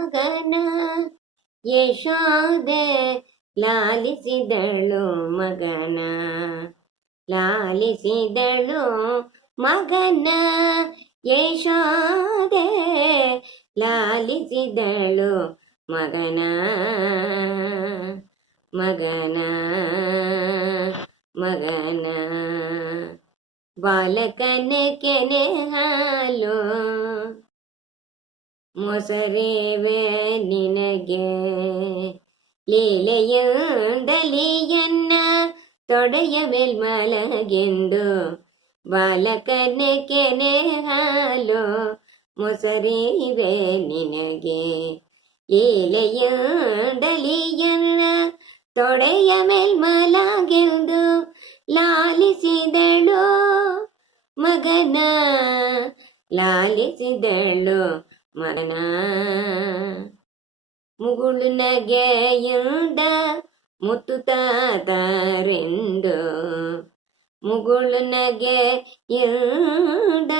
ಮಗನ. ಯಶೋದೆ ಲಾಲಿಸಿದಳು ಮಗನ, ಲಾಲಿಸಿದಳು ಮಗನ. ಯಶೋದೆ ಲಾಲಿಸಿದಳು ಮಗನ, ಮಗನ ಮಗನ. ಬಾಲಕನ ಕೆನೆ ಹಾಲು ಮೊಸರೇವೆ ನಿನಗೆ, ಲೀಲೆಯೊಂದಲಿಯನ್ನ ತೊಡೆಯ ಮೇಲ್ಮಲಗೆಂದು. ಬಾಲಕನ ಕೆನೆ ಹಾಲು ಮೊಸರೇವೆ ನಿನಗೆ, ಲೀಲೆಯೊಂದಲಿಯನ್ನ ತೊಡೆಯ ಮೇಲ್ಮಲಗೆಂದು. ಲಾಲಿಸಿದಳು ಮಗನ, ಲಾಲಿಸಿದಳು ಮಗನ. ಮುಗುಳು ನಗೆಯಿಂದ ಮುತ್ತುತ್ತಾರೆಂದು, ಮುಗುಳು ನಗೆಯಿಂದ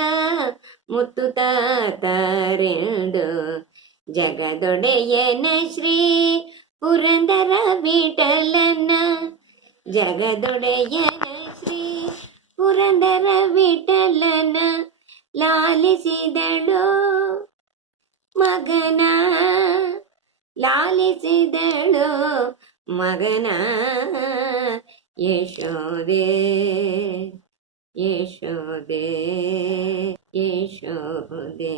ಮುತ್ತುತ್ತಾರೆಂದು. ಜಗದೊಡೆಯನ ಶ್ರೀ ಪುರಂದರ ವಿಠಲನ, ಜಗದೊಡೆಯನ ಶ್ರೀ ಪುರಂದರ ವಿಠಲನ. ಲಾಲಿಸಿದಳು ಮಗನ, ಲಾಲಿಸಿದಳು ಮಗನ. ಯಶೋದೆ ಯಶೋದೆ ಯಶೋದೆ.